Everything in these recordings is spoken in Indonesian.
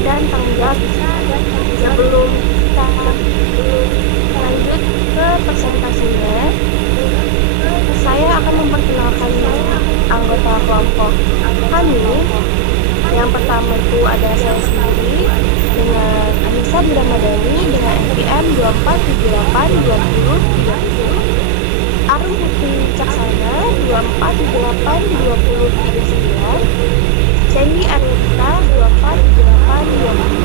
dan tanggung jawab. Sebelum kita lanjut ke presentasinya, saya akan memperkenalkan anggota kelompok kami. Yang pertama itu ada saya sendiri dengan Anissa Diramadani dengan NPM 24782030, Arum Putri Caksana 24782039, Sandy Arita 247820.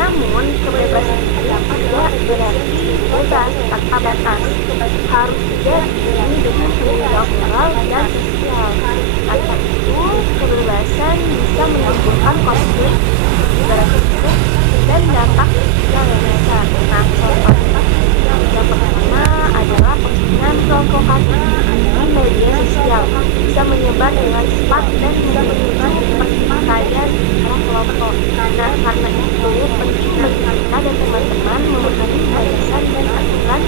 Namun, kebebasan pendapat tidak berarti bebas tanpa batas. Harus juga diiringi dengan tanggung jawab moral dan sosial. Karena itu, kebebasan bisa menimbulkan konflik, dan dampak sosial yang besar. Nah, contohnya yang pertama adalah postingan provokatif di media sosial bisa menyebar dengan cepat dan menimbulkan pertikaian kelompok. Nah, karena itu penting bagi kita dan teman-teman memahami batasan dan aturan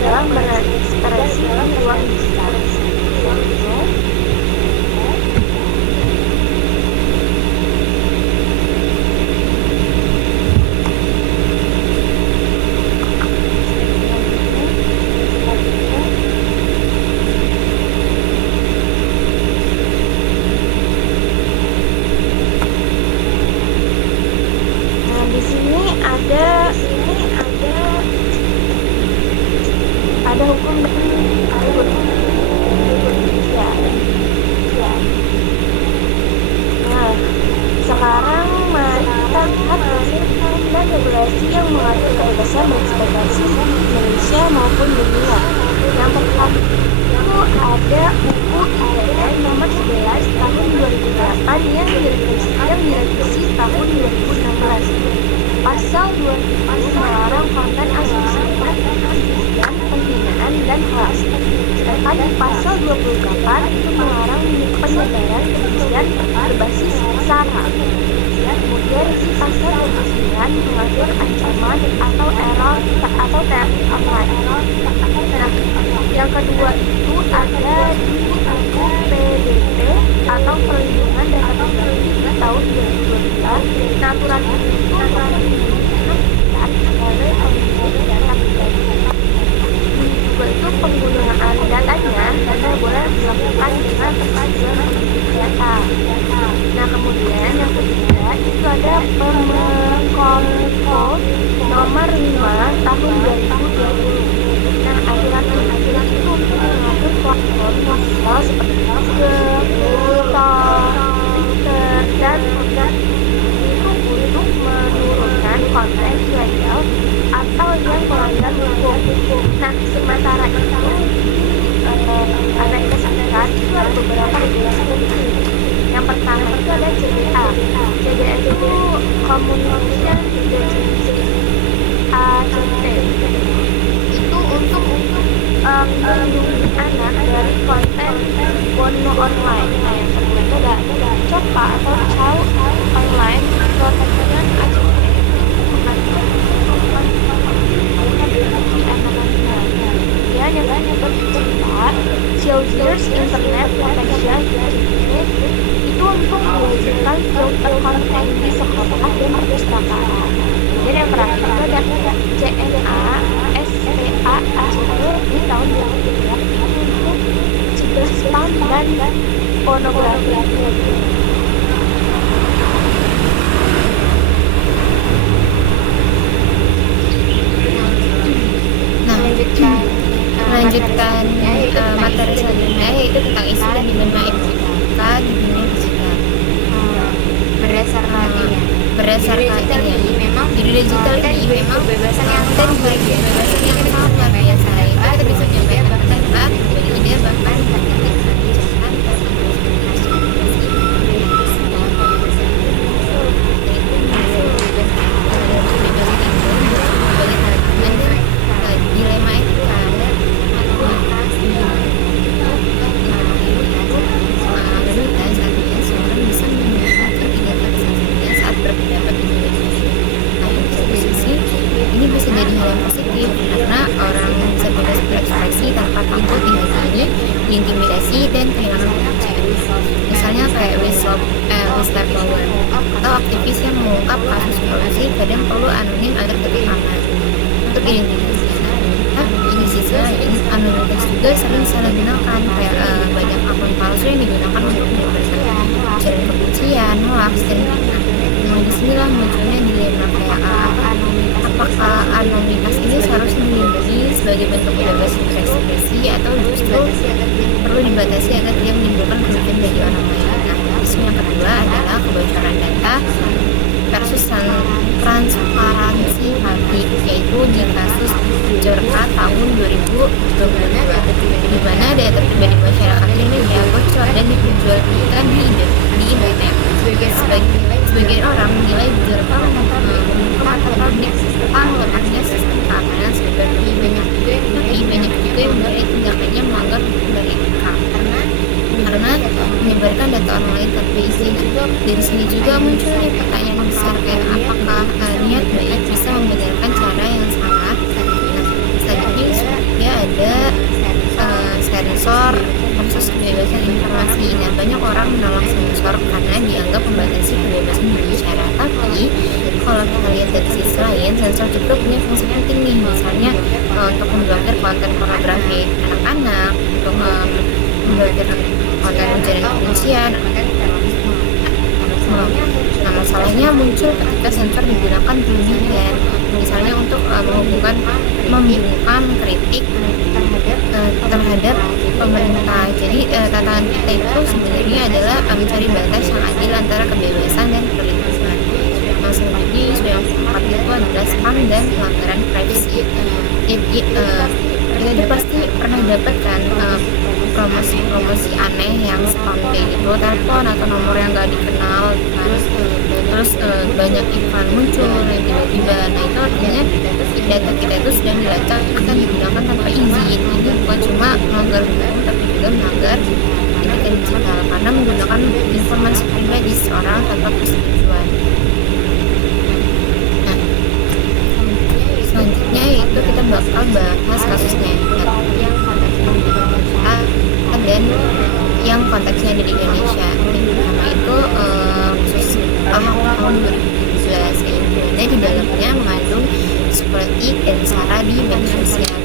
dalam berekspresi di ruang digital. Ada hukum Nah, sekarang mari kita lihat hasil dan regulasi yang mengatur kebebasan berekspresi di Indonesia maupun dunia. Yang pertama itu ada UU ITE nomor 11 tahun 2008 yang direvisi tahun 2016. Pasal 20 melarang konten asusila dan penghinaan dan hoax. Sedangkan di pasal 28 itu melarang penyebaran kebencian berbasis sara. Kemudian di pasal 29 mengatur ancaman atau error atau online. Nah, yang kedua itu ada di UU PDP atau perlindungan data pribadi di tahun 2012. Nah, aturan itu oleh pengguna data pribadi. Juga itu penggunaan datanya hanya boleh dilakukan dengan persetujuan data. Nah, kemudian yang ketiga itu ada Permenkominfo nomor 5 tahun 2020. Nah, aturan tersebut itu untuk mengatur platform digital seperti Google, Twitter, dan itu untuk menurunkan konten ilegal atau yang melanggar hukum. Nah, sementara itu Amerika Serikat itu ada beberapa regulasi penting. Yang pertama itu ada CDA. CDA itu Communication Decency ACT. Itu untuk melindungi anak dari konten porno online. Nah, yang kedua itu ada COPPA atau Child Online Protection ACT. Kemudian yang keempat, Children's Internet Protection itu untuk mewujudkan filter konten di sekolah dan perpustakaan. Dan yang terakhir itu ada CNA SPA ACT di tahun 2003 untuk mencegah spam dan pornografi. Melanjutkan materi selanjutnya yaitu tentang isu dan dinamika di dunia digital. berdasarkan ini memang di dunia digital ini memang kebebasan yang sangat luar biasa. Itu kita bisa menyampaikan pendapat, berbagi ide, bahkan dilema etika seorang bisa menggunakan identitasnya saat berpendapat di media sosial. Nah, di satu sisi ini bisa jadi hal yang positif karena orang bisa bebas berekspresi tanpa takut diintimidasi dan kehilangan pekerjaan. Misalnya kayak whistleblower atau aktivis yang mengungkap kasus korupsi kadang perlu anonim agar tetap aman untuk identitas. Tapi di sisi lain anonimitas juga sering disalahgunakan, kayak banyak akun palsu yang digunakan untuk menyebarkan ujaran kebencian, hoax, dan disinilah munculnya dilema kayak apakah anonimitas ini seharusnya dilindungi sebagai bentuk kebebasan berekspresi atau justru perlu dibatasi agar tidak menimbulkan kerugian bagi orang lain. Nah, isu yang kedua adalah kebocoran data versus transparansi publik, yaitu di kasus Jorka tahun 2022, di mana data pribadi masyarakat Indonesia bocor dan diperjualbelikan di internet. Sebagian orang menilai Jorka membuka publik tentang lemahnya sistem keamanan cyber. Tapi banyak juga yang menilai tindakannya melanggar hukum dan etika karena menyebarkan data orang lain tanpa izin. Dari sini juga munculnya pertanyaan besar kayak apakah niat baik bisa membenarkan cara yang salah. Selanjutnya ya ada sensor versus kebebasan informasi. Nah, banyak orang menolak sensor karena dianggap membatasi kebebasan berbicara. Tapi kalau kita lihat dari sisi lain, sensor juga punya fungsi penting nih, misalnya untuk memblokir konten pornografi anak-anak, untuk memblokir konten ujaran kebencian. Nah, masalahnya muncul ketika sensor digunakan berlebihan, misalnya untuk membungkam kritik terhadap pemerintah. Jadi tantangan kita itu sebenarnya adalah mencari batas yang adil antara kebebasan dan perlindungan. Yang selanjutnya yang keempat itu adalah spam dan pelanggaran privasi. Jadi kita pasti pernah dapat kan promosi aneh yang spam kayak gitu, telepon atau nomor yang gak dikenal kan. Terus banyak iklan muncul yang tiba-tiba. Nah, itu artinya data kita itu sedang dilacak akan digunakan tanpa izin. Ini bukan cuma melanggar hukum tapi juga melanggar etika digital karena menggunakan informasi pribadi seorang tanpa persetujuan. Nah, selanjutnya itu kita bakal bahas kasusnya dan yang konteksnya ada di Indonesia. Yang pertama itu tahun 2017 ini, dimana di dalamnya mengandung politik dan sara di media sosial.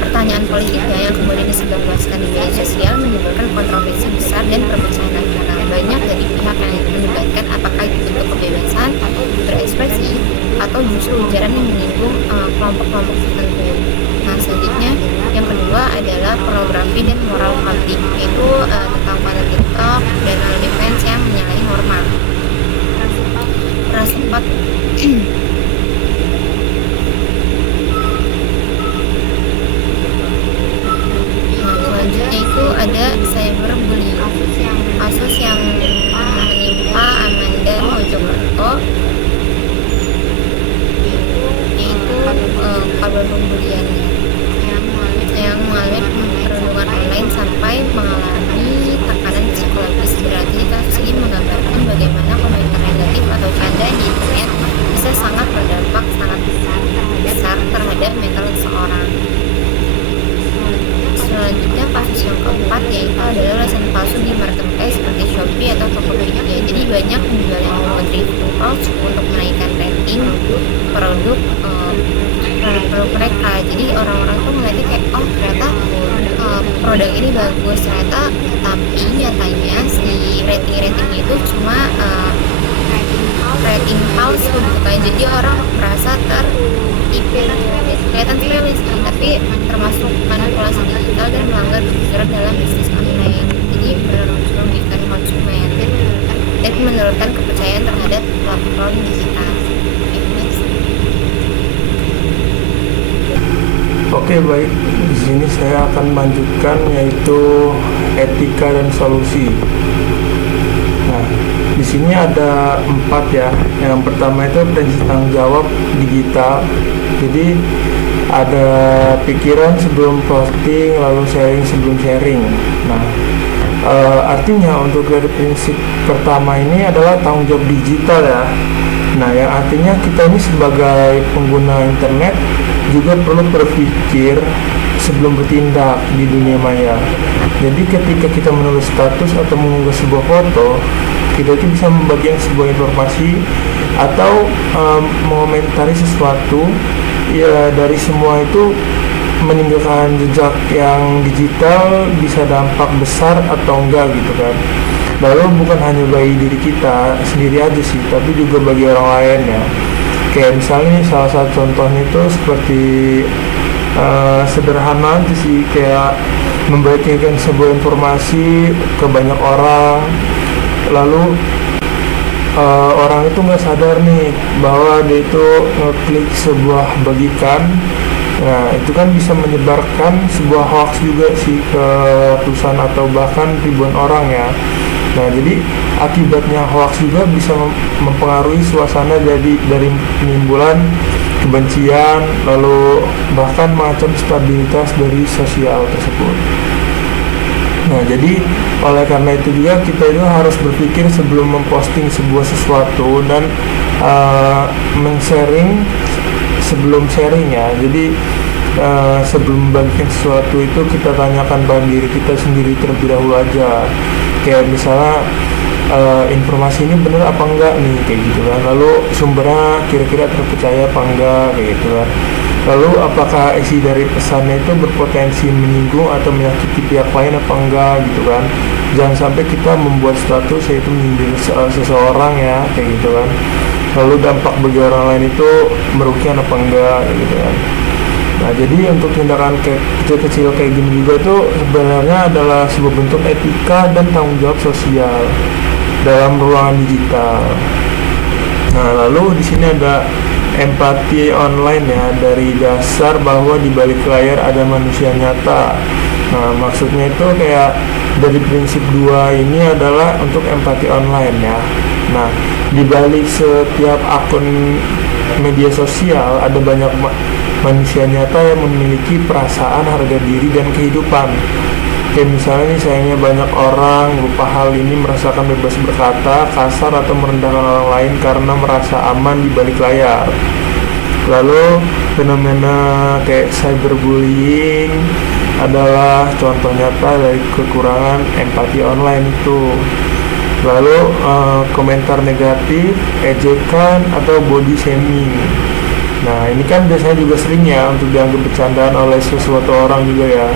Pertanyaan politiknya yang kemudian disebarluaskan di media sosial menimbulkan kontroversi besar dan perpecahan nasional. Banyak dari pihak yang mendebatkan apakah itu bentuk kebebasan berekspresi atau justru ujaran yang menyinggung kelompok-kelompok tertentu. Nah, selanjutnya yang kedua adalah pornografi dan moral publik, yaitu tentang konten TikTok dan OnlyFans yang menyalahi norma. Sempat selanjutnya itu ada cyberbullying, kasus yang menimpa Amanda Mojokerto, yaitu korban pembulian yang mengalami perundungan online sampai mengalami tekanan psikologis berat. Jadi kasus ini menggambarkan bagaimana komentar negatif atau canda di internet bisa sangat berdampak sangat besar terhadap mental seseorang. Selanjutnya kasus yang keempat yaitu adalah lisensi palsu di marketplace seperti Shopee atau Tokopedia. Jadi banyak penjual yang membuat review palsu untuk menaikkan rating produk mereka. Jadi orang-orang tuh ngeliatnya kayak ternyata produk ini bagus ternyata, tapi nyatanya si ratingnya itu cuma rating palsu gitu kan. Jadi orang merasa tertipu, kelihatan realistis tapi termasuk manipulasi digital dan melanggar kejujuran dalam bisnis online. Jadi merugikan konsumen. Dan menurunkan kepercayaan terhadap platform digital. Next. Oke, baik. Di sini saya akan melanjutkan yaitu etika dan solusi. Nah, di sini ada 4 ya. Yang pertama itu prinsip tanggung jawab digital. Jadi ada pikiran sebelum posting, lalu sharing sebelum sharing. Nah, artinya untuk dari prinsip pertama ini adalah tanggung jawab digital ya. Nah, yang artinya kita ini sebagai pengguna internet juga perlu berpikir sebelum bertindak di dunia maya. Jadi ketika kita menulis status atau mengunggah sebuah foto, kita itu bisa membagikan sebuah informasi atau mengomentari sesuatu. Ya, dari semua itu meninggalkan jejak yang digital bisa dampak besar atau enggak gitu kan. Lalu bukan hanya bagi diri kita sendiri aja sih, tapi juga bagi orang lain ya. Kayak misalnya salah satu contohnya itu seperti sederhana aja sih, kayak membagikan sebuah informasi ke banyak orang, lalu orang itu nggak sadar nih bahwa dia itu ngeklik sebuah bagikan. Nah, itu kan bisa menyebarkan sebuah hoax juga sih ke ratusan atau bahkan ribuan orang ya. Nah, jadi akibatnya hoax juga bisa mempengaruhi suasana dari penimbulan kebencian, lalu bahkan mengancam stabilitas dari sosial tersebut. Nah, jadi oleh karena itu juga kita itu harus berpikir sebelum memposting sebuah sesuatu dan men-sharing sebelum sharing ya. Jadi sebelum membagikan sesuatu itu kita tanyakan pada diri kita sendiri terlebih dahulu aja. Kayak misalnya informasi ini benar apa enggak nih, kayak gitu kan. Lalu sumbernya kira-kira terpercaya apa enggak, kayak gitu kan. Lalu apakah isi dari pesannya itu berpotensi menyinggung atau menyakiti pihak lain apa enggak gitu kan. Jangan sampai kita membuat status yaitu menyindir seseorang ya, kayak gitu kan. Lalu dampak bagi orang lain itu merugikan apa enggak, kayak gitu kan. Nah, jadi untuk tindakan kecil-kecil kayak gini juga itu sebenarnya adalah sebuah bentuk etika dan tanggung jawab sosial dalam ruangan digital. Nah, lalu di sini ada empati online ya, dari dasar bahwa di balik layar ada manusia nyata. Nah, maksudnya itu kayak dari prinsip 2 ini adalah untuk empati online ya. Nah, di balik setiap akun media sosial ada banyak manusia nyata yang memiliki perasaan, harga diri, dan kehidupan. Kayak misalnya nih, sayangnya banyak orang lupa hal ini, merasakan bebas berkata kasar atau merendahkan orang lain karena merasa aman di balik layar. Lalu fenomena kayak cyberbullying adalah contoh nyata dari kekurangan empati online itu. Lalu komentar negatif, ejekan, atau body shaming. Nah, ini kan biasanya juga sering ya untuk dianggap bercandaan oleh sesuatu orang juga ya.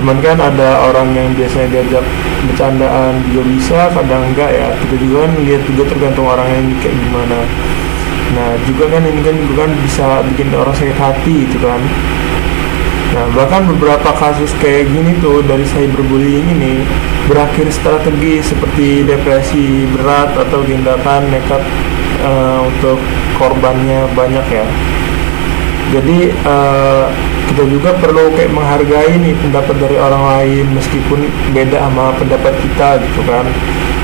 Cuman kan ada orang yang biasanya diajak bercandaan juga bisa, kadang enggak ya. Kita juga kan lihat juga tergantung orangnya ini kayak gimana. Nah, juga kan ini kan juga kan bisa bikin orang sakit hati gitu kan. Nah, bahkan beberapa kasus kayak gini tuh dari cyberbullying ini berakhir strategis seperti depresi berat atau tindakan nekat untuk korbannya banyak ya. Jadi kita juga perlu kayak menghargai nih pendapat dari orang lain meskipun beda sama pendapat kita gitu kan.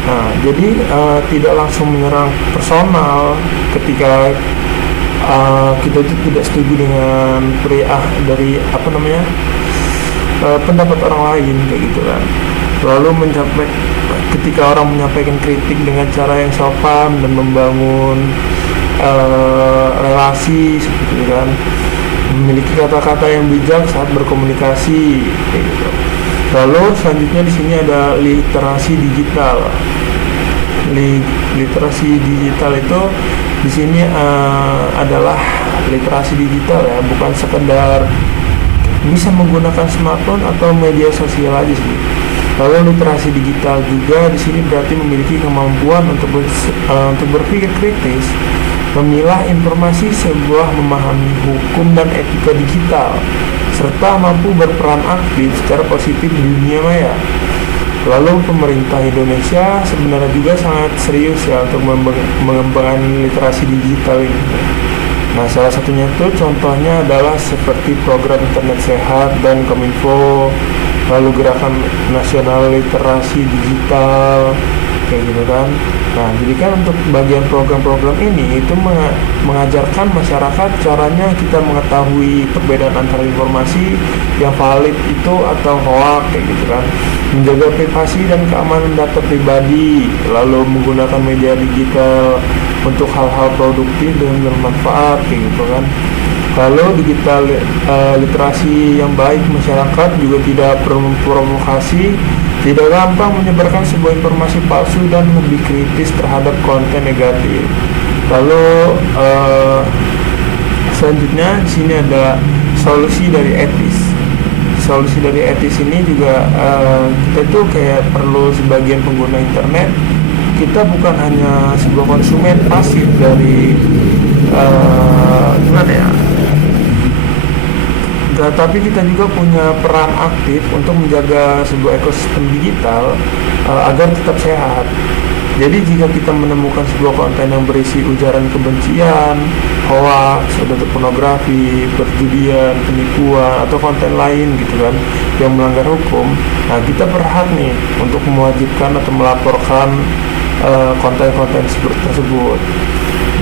Nah, jadi tidak langsung menyerang personal ketika kita itu tidak setuju dengan dari pendapat orang lain kayak gitu kan. Lalu ketika orang menyampaikan kritik dengan cara yang sopan dan membangun relasi seperti itu kan, memiliki kata-kata yang bijak saat berkomunikasi kayak gitu. Lalu selanjutnya di sini ada literasi digital. Literasi digital itu di sini adalah literasi digital ya, bukan sekedar bisa menggunakan smartphone atau media sosial aja sih. Lalu literasi digital juga di sini berarti memiliki kemampuan untuk berpikir kritis, memilah informasi, memahami hukum dan etika digital, serta mampu berperan aktif secara positif di dunia maya. Lalu pemerintah Indonesia sebenarnya juga sangat serius ya untuk mengembangkan literasi digital ini. Nah, salah satunya itu contohnya adalah seperti program internet sehat dan Kominfo, lalu gerakan nasional literasi digital, kayak gitu kan. Nah, jadi kan untuk bagian program-program ini itu mengajarkan masyarakat caranya kita mengetahui perbedaan antara informasi yang valid itu atau hoax, kayak gitu kan. Menjaga privasi dan keamanan data pribadi, lalu menggunakan media digital untuk hal-hal produktif dan bermanfaat, kayak gitu kan. Lalu digital literasi yang baik, masyarakat juga tidak provokasi, tidak gampang menyebarkan sebuah informasi palsu dan lebih kritis terhadap konten negatif. Lalu selanjutnya di sini ada solusi dari etis. Solusi dari etis ini juga kita tuh kayak perlu sebagian pengguna internet, kita bukan hanya sebuah konsumen pasif dari gimana ya, tapi kita juga punya peran aktif untuk menjaga sebuah ekosistem digital agar tetap sehat. Jadi jika kita menemukan sebuah konten yang berisi ujaran kebencian, hoax, atau pornografi, perjudian, penipuan, atau konten lain gitu kan yang melanggar hukum, nah kita berhak nih untuk mewajibkan atau melaporkan konten-konten seperti tersebut.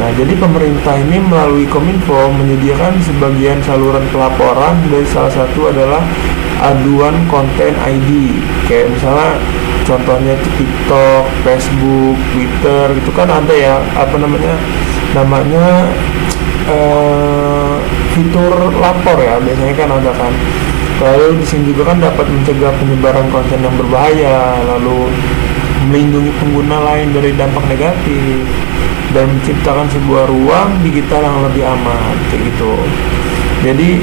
Nah, jadi pemerintah ini melalui Kominfo menyediakan sebagian saluran pelaporan, dari salah satu adalah aduan konten ID. Kayak misalnya contohnya itu TikTok, Facebook, Twitter, itu kan ada ya namanya fitur lapor ya, biasanya kan ada kan. Lalu di sini juga kan dapat mencegah penyebaran konten yang berbahaya, lalu melindungi pengguna lain dari dampak negatif, dan menciptakan sebuah ruang digital yang lebih aman, kayak gitu. Jadi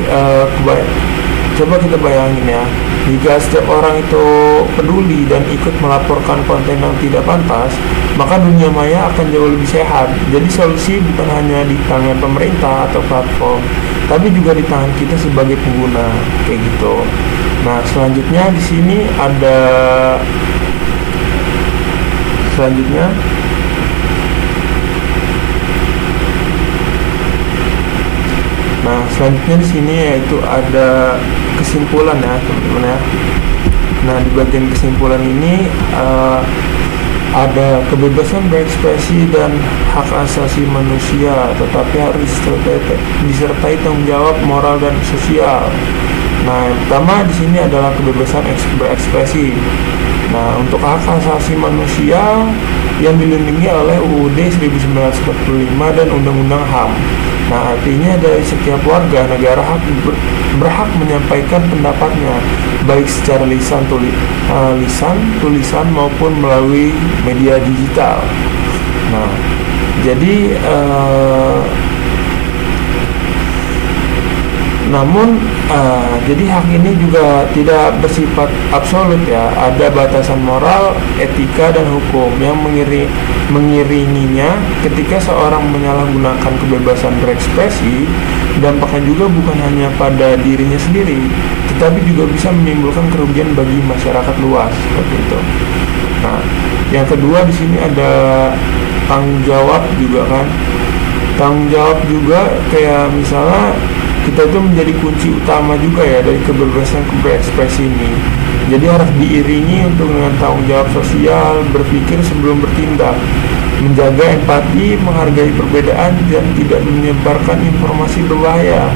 coba kita bayangin ya, jika setiap orang itu peduli dan ikut melaporkan konten yang tidak pantas, maka dunia maya akan jauh lebih sehat. Jadi solusi bukan hanya di tangan pemerintah atau platform, tapi juga di tangan kita sebagai pengguna, kayak gitu. Nah, selanjutnya di sini ada selanjutnya di sini yaitu ada kesimpulan ya teman-teman ya. Nah, di bagian kesimpulan ini ada kebebasan berekspresi dan hak asasi manusia, tetapi harus disertai tanggung jawab moral dan sosial. Nah, yang pertama di sini adalah kebebasan berekspresi. Nah, untuk hak asasi manusia yang dilindungi oleh UUD 1945 dan Undang-Undang HAM. Nah, artinya dari setiap warga negara berhak menyampaikan pendapatnya, baik secara tulisan maupun melalui media digital. Nah, jadi jadi hak ini juga tidak bersifat absolut ya. Ada batasan moral, etika, dan hukum yang mengiringinya. Ketika seorang menyalahgunakan kebebasan berekspresi, dampaknya juga bukan hanya pada dirinya sendiri, tetapi juga bisa menimbulkan kerugian bagi masyarakat luas, seperti itu. Nah, yang kedua di sini ada tanggung jawab juga kan. Tanggung jawab juga kayak misalnya kita itu menjadi kunci utama juga ya dari kebebasan berekspresi ini. Jadi harus diiringi untuk dengan tanggung jawab sosial, berpikir sebelum bertindak, menjaga empati, menghargai perbedaan, dan tidak menyebarkan informasi berbahaya.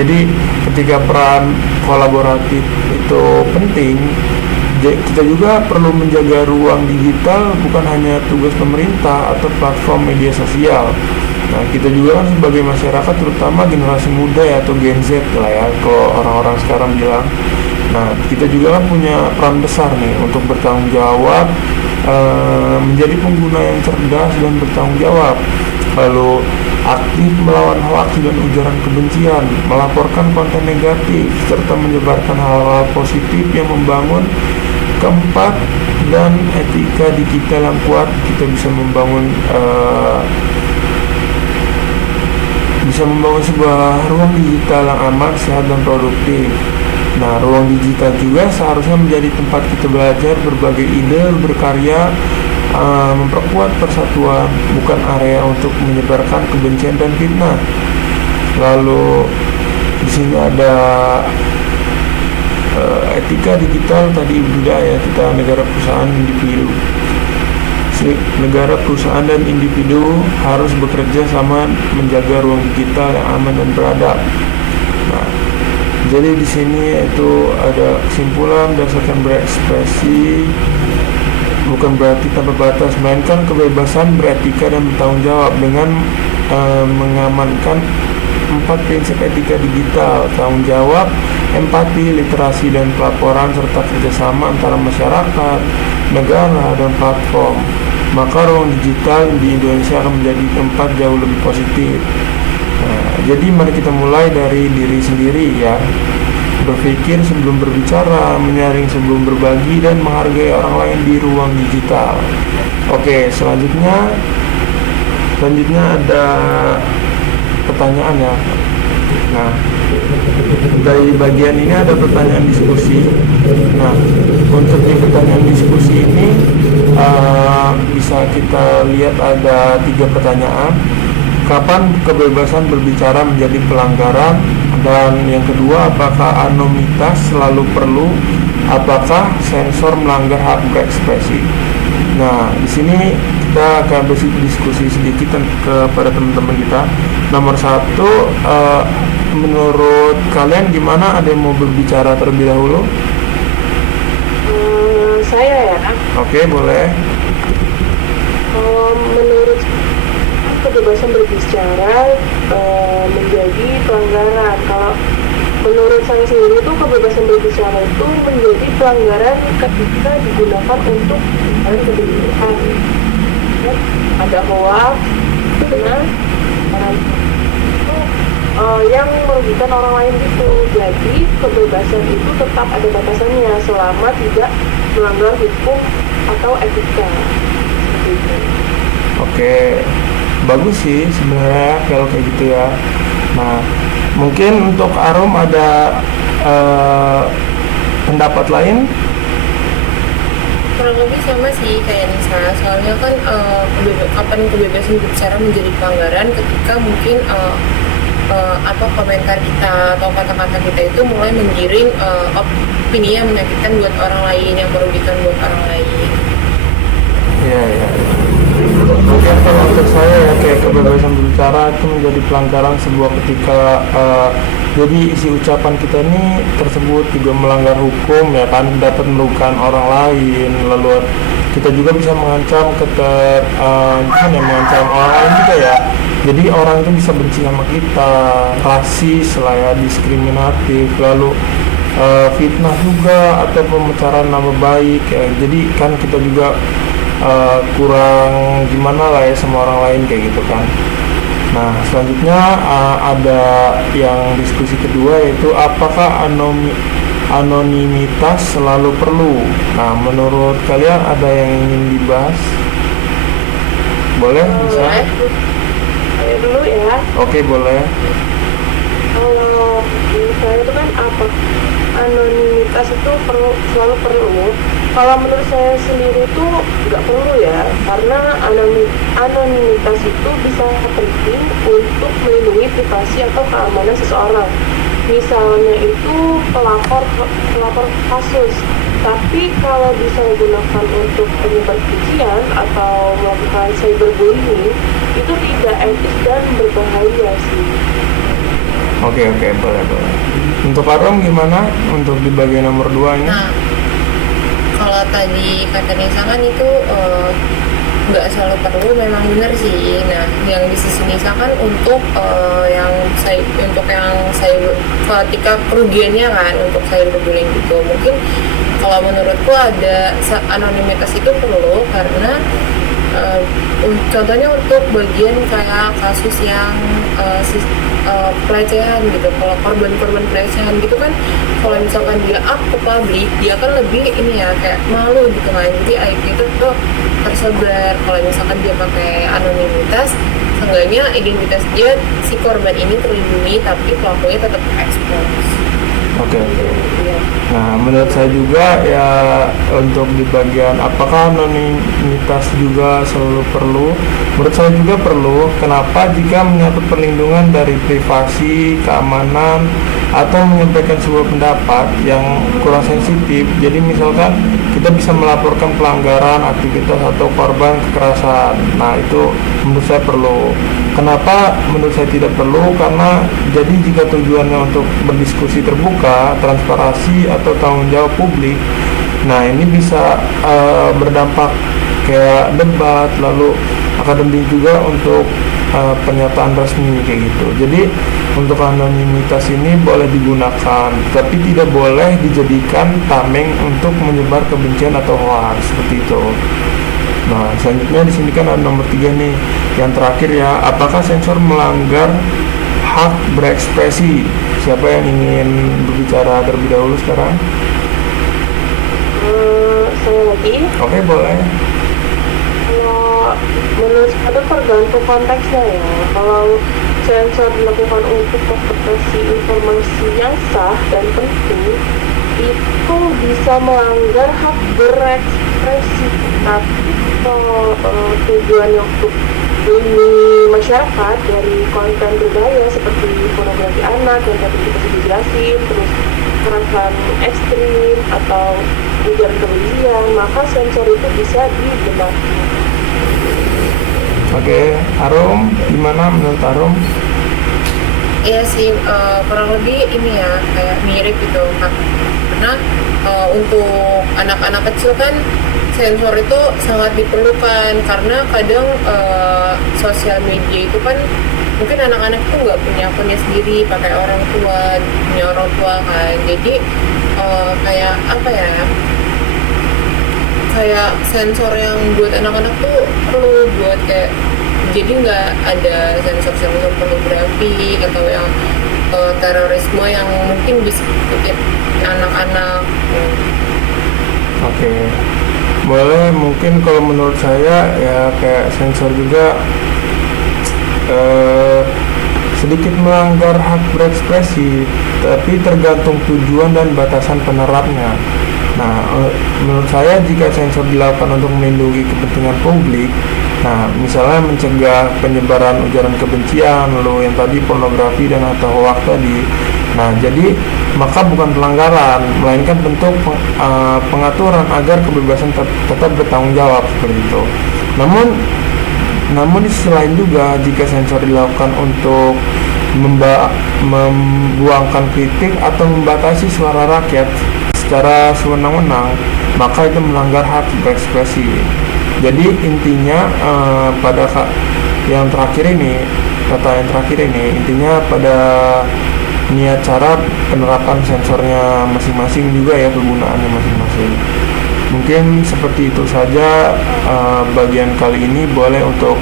Jadi ketika peran kolaboratif itu penting, kita juga perlu menjaga ruang digital bukan hanya tugas pemerintah atau platform media sosial. Nah, kita juga kan sebagai masyarakat, terutama generasi muda ya, atau Gen Z lah ya, kalau orang-orang sekarang bilang. Nah, kita juga kan punya peran besar nih untuk bertanggung jawab, menjadi pengguna yang cerdas dan bertanggung jawab. Lalu aktif melawan hoax dan ujaran kebencian, melaporkan konten negatif, serta menyebarkan hal-hal positif yang membangun. Keempat, dan etika digital yang kuat. Kita bisa membangun sebuah ruang digital yang aman, sehat, dan produktif. Nah, ruang digital juga seharusnya menjadi tempat kita belajar berbagai ide, berkarya, memperkuat persatuan, bukan area untuk menyebarkan kebencian dan fitnah. Lalu di sini ada etika digital tadi budaya kita negara perusahaan individu. Negara perusahaan dan individu harus bekerja sama menjaga ruang digital yang aman dan beradab. Nah, jadi di sini itu ada kesimpulan berdasarkan berekspresi bukan berarti tanpa batas, melainkan kebebasan beretika dan bertanggung jawab dengan mengamankan 4 prinsip etika digital: tanggung jawab, empati, literasi, dan pelaporan, serta kerjasama antara masyarakat, negara, dan platform. Maka ruang digital di Indonesia akan menjadi tempat jauh lebih positif. Nah, jadi mari kita mulai dari diri sendiri ya. Berpikir sebelum berbicara, menyaring sebelum berbagi, dan menghargai orang lain di ruang digital. Oke, selanjutnya ada pertanyaan ya. Nah, dari bagian ini ada pertanyaan diskusi. Nah, untuk di pertanyaan diskusi ini bisa kita lihat ada 3 pertanyaan. Kapan kebebasan berbicara menjadi pelanggaran? Dan yang kedua, apakah anonimitas selalu perlu? Apakah sensor melanggar hak berekspresi? Nah, di sini kita akan berdiskusi sedikit kepada teman-teman kita. Nomor 1, menurut kalian gimana? Ada yang mau berbicara terlebih dahulu? Saya ya. Oke, boleh. Menurut kebebasan berbicara menjadi pelanggaran. Kalau menurut saya sendiri itu kebebasan berbicara itu menjadi pelanggaran ketika digunakan untuk kebencian. Ada hoax, dengan orang itu yang merugikan orang lain itu. Jadi kebebasan itu tetap ada batasannya selama tidak melanggar hukum atau etika. Seperti itu. Oke, bagus sih sebenarnya kalau kayak gitu ya. Nah, mungkin untuk Arum ada pendapat lain? Kurang lebih sama sih kayak Nisa, soalnya kan kapan kebebasan berbicara menjadi pelanggaran ketika mungkin komentar kita atau kata-kata kita itu mulai menggiring opini yang menyakitkan buat orang lain, yang merugikan buat orang lain. Iya. Mungkin kalau untuk saya ya, kayak kebebasan berbicara itu menjadi pelanggaran sebuah ketika jadi isi ucapan kita ini tersebut juga melanggar hukum ya kan, dapat merugikan orang lain, lalu kita juga bisa mengancam mengancam orang lain juga ya. Jadi orang itu bisa benci sama kita, rasis lah ya, diskriminatif, lalu fitnah juga atau pemecahan nama baik ya. Jadi kan kita juga kurang gimana lah ya sama orang lain kayak gitu kan. Nah, selanjutnya ada yang diskusi kedua, yaitu apakah anonimitas selalu perlu? Nah, menurut kalian ada yang ingin dibahas? Boleh bisa? Saya dulu ya. Oke, boleh. Kalau menurut saya itu kan anonimitas itu selalu perlu. Kalau menurut saya sendiri itu nggak perlu ya, karena anonimitas itu bisa penting untuk melindungi privasi atau keamanan seseorang. Misalnya itu pelapor kasus, tapi kalau bisa digunakan untuk penyebar kebencian atau melakukan cyberbullying, itu tidak etis dan berbahaya sih. Oke, boleh. Untuk Arum gimana? Untuk di bagian nomor 2 ini? Nah, kalau tadi kata Nisa kan itu nggak selalu perlu, memang benar sih. Nah, yang di sisi Nisa kan untuk ketika kerugiannya kan untuk cyberbullying gitu. Mungkin kalau menurutku ada anonimitas itu perlu karena contohnya untuk bagian kayak kasus yang pelecehan gitu. Kalau korban pelecehan gitu kan, kalau misalkan dia up ke publik, dia kan lebih ini ya kayak malu gitu kan, jadi aib itu tuh tersebar. Kalau misalkan dia pakai anonimitas, seenggaknya identitas dia si korban ini terlindungi tapi pelakunya tetap ekspos. Oke, oke. Iya. Nah, menurut saya juga ya untuk di bagian apakah anonimitas juga selalu perlu? Menurut saya juga perlu. Kenapa? Jika menyangkut perlindungan dari privasi, keamanan, atau menyampaikan sebuah pendapat yang kurang sensitif. Jadi misalkan kita bisa melaporkan pelanggaran, aktivitas atau korban kekerasan. Nah, itu menurut saya perlu. Kenapa menurut saya tidak perlu? Karena jadi jika tujuannya untuk berdiskusi terbuka, transparansi atau tanggung jawab publik, nah ini bisa berdampak kayak debat, lalu akademik juga untuk pernyataan resmi kayak gitu. Jadi untuk anonimitas ini boleh digunakan, tapi tidak boleh dijadikan tameng untuk menyebar kebencian atau hoax seperti itu. Nah, selanjutnya di sini kan ada nomor 3 nih, yang terakhir ya, apakah sensor melanggar hak berekspresi? Siapa yang ingin berbicara terlebih dahulu sekarang? Saya lagi. Oke, boleh. Kalau menurut saya tergantung konteksnya ya. Kalau sensor dilakukan untuk mengekspresi informasi yang sah dan penting, itu bisa melanggar hak berekspresi. Tapi kalau tujuannya untuk melindungi masyarakat dari konten berbahaya seperti pornografi anak yang tadi kita sudah jelasin, terus kekerasan ekstrim atau ujaran kebencian, maka sensor itu bisa digunakan. Oke, Arum, gimana menurut Arum? Iya sih, kurang lebih ini ya kayak mirip gitu Kak. Karena untuk anak-anak kecil kan sensor itu sangat diperlukan karena kadang sosial media itu kan mungkin anak-anak itu nggak punya akunnya sendiri, pakai orang tua, punya orang tua kan. Jadi kayak apa ya? Kayak sensor yang buat anak-anak tuh perlu buat kayak jadi nggak ada sensor-sensor pornografi atau yang terorisme yang mungkin bisa bikin anak-anak. Oke, boleh. Mungkin kalau menurut saya ya kayak sensor juga sedikit melanggar hak berekspresi, tapi tergantung tujuan dan batasan penerapnya. Nah, menurut saya jika sensor dilakukan untuk melindungi kepentingan publik, nah misalnya mencegah penyebaran ujaran kebencian, lalu yang tadi pornografi dan atau hoax tadi, nah jadi maka bukan pelanggaran, melainkan bentuk pengaturan agar kebebasan tetap bertanggung jawab seperti itu. Namun di sisi lain juga jika sensor dilakukan untuk membuangkan kritik atau membatasi suara rakyat secara sewenang-wenang, maka itu melanggar hak berekspresi. Jadi intinya pada yang terakhir ini, kata yang terakhir ini, intinya pada niat cara penerapan sensornya masing-masing juga ya, kegunaannya masing-masing. Mungkin seperti itu saja bagian kali ini. Boleh untuk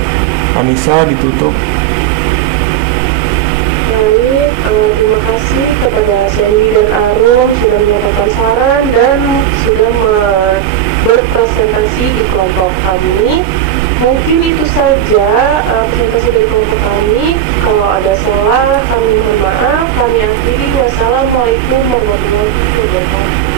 Anissa ditutup. Baik, terima kasih kepada Sandy dan Arum sudah menyampaikan saran dan sudah berpresentasi di kelompok kami. Mungkin itu saja presentasi dari kelompok kami. Kalau ada salah, kami mohon maaf. Kami akhiri. Wassalamualaikum warahmatullahi wabarakatuh.